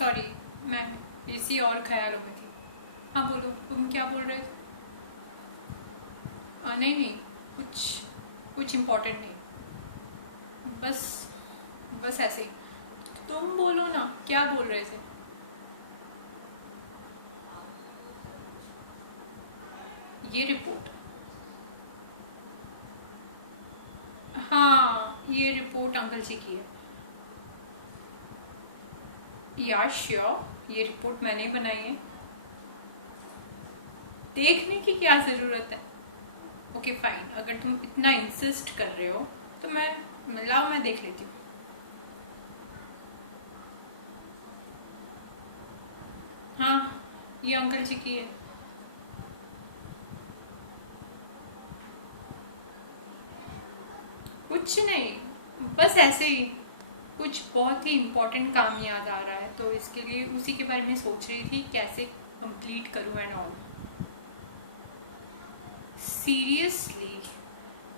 Sorry, मैं इसी और ख्यालों में थी। हाँ बोलो, तुम क्या बोल रहे थे? नहीं नहीं, कुछ कुछ इम्पोर्टेंट नहीं, बस बस ऐसे ही। तुम बोलो ना, क्या बोल रहे थे? ये रिपोर्ट? हाँ, ये रिपोर्ट अंकल जी की है। या श्योर, ये रिपोर्ट मैंने ही बनाई है। देखने की क्या ज़रूरत है? ओके फाइन, अगर तुम इतना इंसिस्ट कर रहे हो तो मैं लाओ, मैं देख लेती हूँ। हाँ, ये अंकल जी की है। कुछ नहीं, बस ऐसे ही कुछ बहुत ही इम्पोर्टेंट काम याद आ रहा है, तो इसके लिए उसी के बारे में सोच रही थी कैसे कंप्लीट करूँ एंड ऑल। सीरियसली,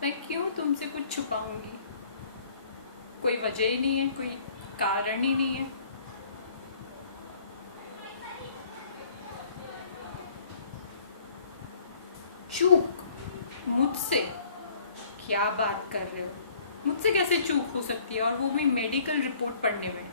मैं क्यों तुमसे कुछ छुपाऊंगी? कोई वजह ही नहीं है, कोई कारण ही नहीं है। चूक? मुझसे? क्या बात कर रहे हो? मुझसे कैसे चूक हो सकती है, और वो भी मेडिकल रिपोर्ट पढ़ने में?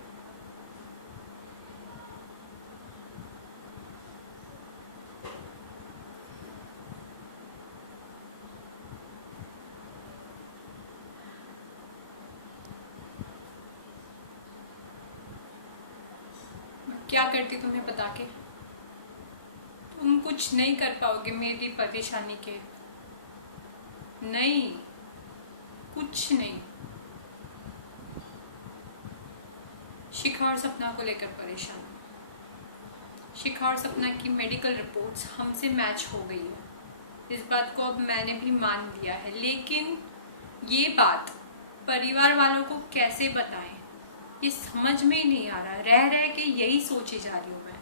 क्या करती तुम्हें बता के? तुम कुछ नहीं कर पाओगे मेरी परेशानी के। नहीं, कुछ नहीं। शिखा और सपना को लेकर परेशान हूँ। शिखा और सपना की मेडिकल रिपोर्ट्स हमसे मैच हो गई है, इस बात को अब मैंने भी मान लिया है, लेकिन ये बात परिवार वालों को कैसे बताएं, ये समझ में ही नहीं आ रहा। रह रह के यही सोची जा रही हूँ मैं।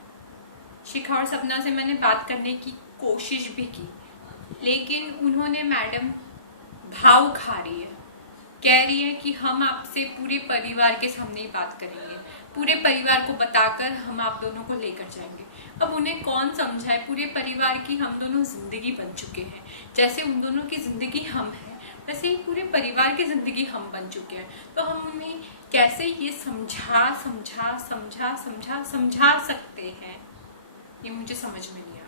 शिखा और सपना से मैंने बात करने की कोशिश भी की, लेकिन उन्होंने मैडम भाव खा रही है, कह रही है कि हम आपसे पूरे परिवार के सामने ही बात करेंगे, पूरे परिवार को बताकर हम आप दोनों को लेकर जाएंगे। अब उन्हें कौन समझाए, पूरे परिवार की हम दोनों जिंदगी बन चुके हैं। जैसे उन दोनों की जिंदगी हम है, वैसे ही पूरे परिवार की जिंदगी हम बन चुके हैं। तो हम उन्हें कैसे ये समझा समझा समझा समझा समझा सकते हैं, ये मुझे समझ में नहीं आ रहा।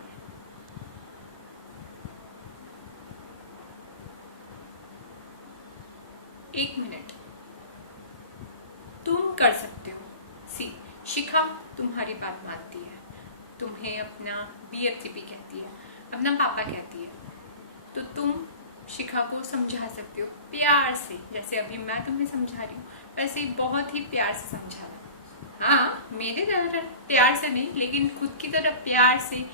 एक मिनट, तुम कर सकते हो। सी, शिखा तुम्हारी बात मानती है, तुम्हें अपना BFCP कहती है, अपना पापा कहती है, तो तुम शिखा को समझा सकते हो प्यार से, जैसे अभी मैं तुम्हें समझा रही हूँ, वैसे ही बहुत ही प्यार से समझाना। हाँ, मेरे तरह प्यार से नहीं, लेकिन खुद की तरफ प्यार से।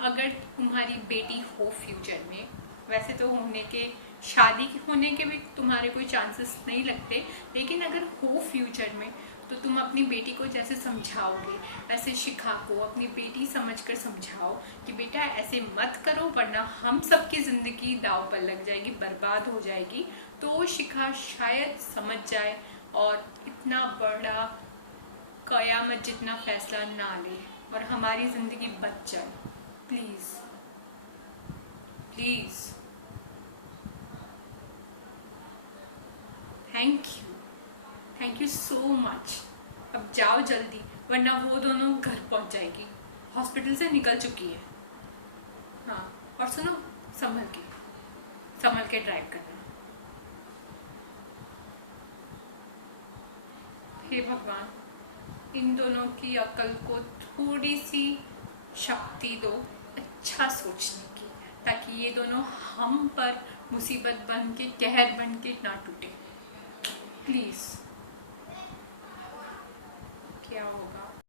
अगर तुम्हारी बेटी हो फ्यूचर में, वैसे तो होने के, शादी होने के भी तुम्हारे कोई चांसेस नहीं लगते, लेकिन अगर हो फ्यूचर में, तो तुम अपनी बेटी को जैसे समझाओगे, वैसे शिखा को अपनी बेटी समझकर समझाओ कि बेटा ऐसे मत करो, वरना हम सबकी ज़िंदगी दाव पर लग जाएगी, बर्बाद हो जाएगी। तो शिखा शायद समझ जाए और इतना बड़ा कयामत जितना फैसला ना ले, और हमारी ज़िंदगी बच जाए। Please please, thank you so much. अब जाओ जल्दी, वरना वो दोनों घर पहुंच जाएगी, हॉस्पिटल से निकल चुकी है। हाँ, और सुनो, संभल के ड्राइव करना। हे भगवान, इन दोनों की अकल को थोड़ी सी शक्ति दो अच्छा सोचने की, ताकि ये दोनों हम पर मुसीबत बन के, कहर बन के ना टूटे। प्लीज़। क्या होगा?